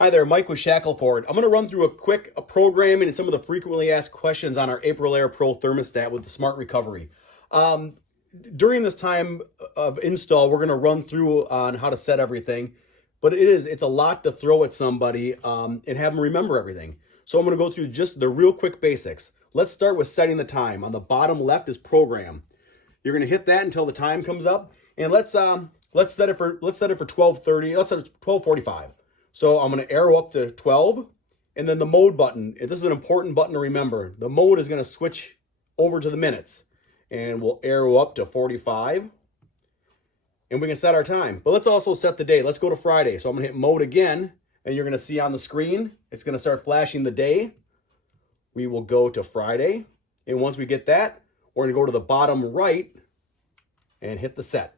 Hi there, Mike with Shackelford. I'm going to run through a quick programming and some of the frequently asked questions on our Aprilaire Pro thermostat with the Smart Recovery. During this time of install, we're going to run through on how to set everything, but it's a lot to throw at somebody and have them remember everything. So I'm going to go through just the real quick basics. Let's start with setting the time. On the bottom left is program. You're going to hit that until the time comes up, and let's set it for 12:30. Let's set it 12:45. So I'm going to arrow up to 12, and then the mode button. This is an important button to remember. The mode is going to switch over to the minutes, and we'll arrow up to 45, and we can set our time. But let's also set the day. Let's go to Friday. So I'm going to hit mode again, and you're going to see on the screen, it's going to start flashing the day. We will go to Friday, and once we get that, we're going to go to the bottom right and hit the set.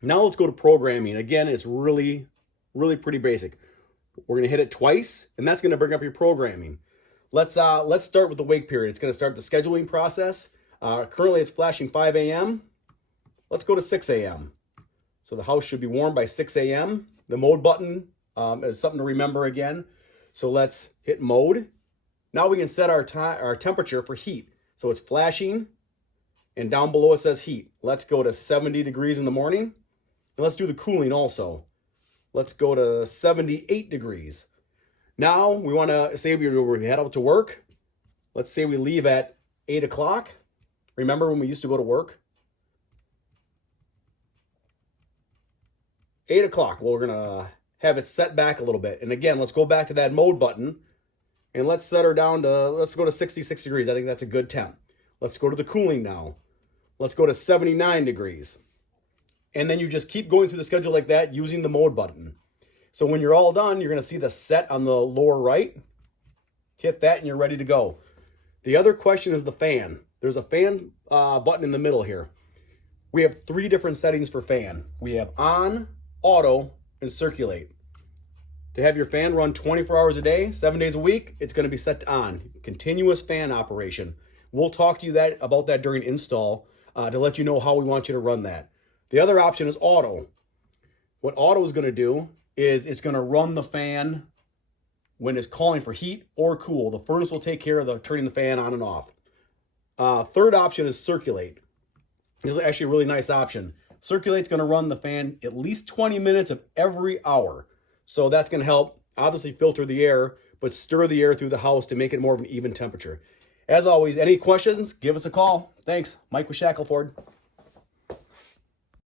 Now let's go to programming. Again, it's really pretty basic. We're going to hit it twice, and that's going to bring up your programming. Let's start with the wake period. It's going to start the scheduling process. Currently, it's flashing 5 a.m. Let's go to 6 a.m. So the house should be warm by 6 a.m. The mode button is something to remember again. So let's hit mode. Now we can set our temperature for heat. So it's flashing, and down below it says heat. Let's go to 70 degrees in the morning. And let's do the cooling also. Let's go to 78 degrees. Now we want to say we head out to work. Let's say we leave at 8 o'clock. Remember when we used to go to work? 8 o'clock. Well, we're going to have it set back a little bit. And again, let's go back to that mode button. And let's set her down to, let's go to 66 degrees. I think that's a good temp. Let's go to the cooling now. Let's go to 79 degrees. And then you just keep going through the schedule like that using the mode button. So when you're all done, you're going to see the set on the lower right. Hit that and you're ready to go. The other question is the fan. There's a fan button in the middle here. We have 3 different settings for fan. We have on, auto, and circulate. To have your fan run 24 hours a day, 7 days a week, it's going to be set to on. Continuous fan operation. We'll talk to you about that during install to let you know how we want you to run that. The other option is auto. What auto is going to do is it's going to run the fan when it's calling for heat or cool. The furnace will take care of turning the fan on and off. Third option is circulate. This is actually a really nice option. Circulate's going to run the fan at least 20 minutes of every hour. So that's going to help, obviously, filter the air, but stir the air through the house to make it more of an even temperature. As always, any questions, give us a call. Thanks. Mike with Shackelford.